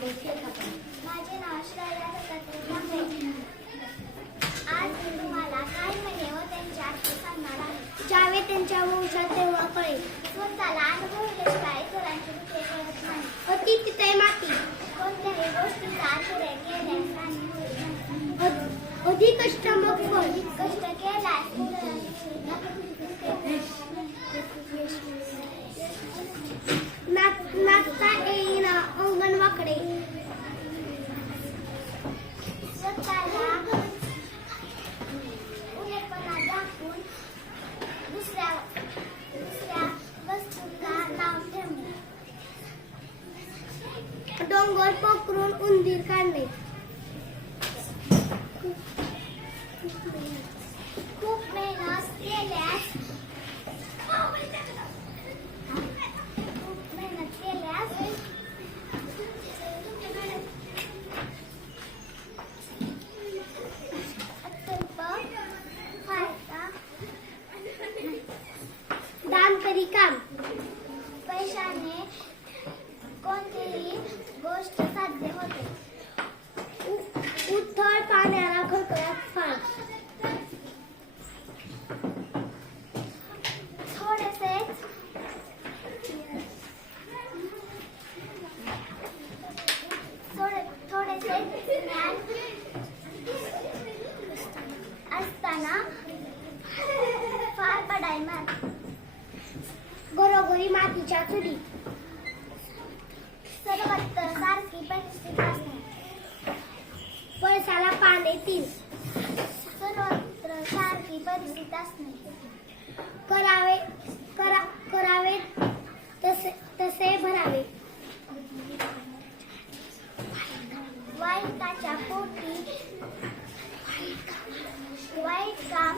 माझे नाव श्रेया दत्तात्रय. आज मी तुम्हाला काही म्हणे व त्यांची आठवण सांगणार आहे. ज्यावेळी त्यांच्या वंशात तेव्हा कळेल. स्वतःला अनुभवल्याशिवाय इतरांची दुःखे कळत नाही. अति तिथे माती. कोणत्याही गोष्टीचा आश्रय केल्यास हानी होत नाही. अधिक कष्ट मग फळ. कष्ट केल्यास नाचता येईना अंगण वाकडे. स्वतःला उघडपणा दाखवून दुसऱ्या वस्तूला नाव ठेवणे. डोंगर पोखरून उंदीर काढणे. खूप मेहनत केल्यास अत्यल्प फायदा. दान करी काम. पैशाने कोणतीही गोष्ट साध्य होते. उथळ पाण्याला खळखळाट फाळ. थोडेसे ज्ञान असताना फार बडाई मार. घरोघरी मातीच्या चुली. सर्वत्र सारखी परिस्थिती असणे. पळसाला पाने 3. सर्वत्र सारखी परिस्थिती असणे. करावे तसे भरावे. वाईटाच्या पोटी वाईट काम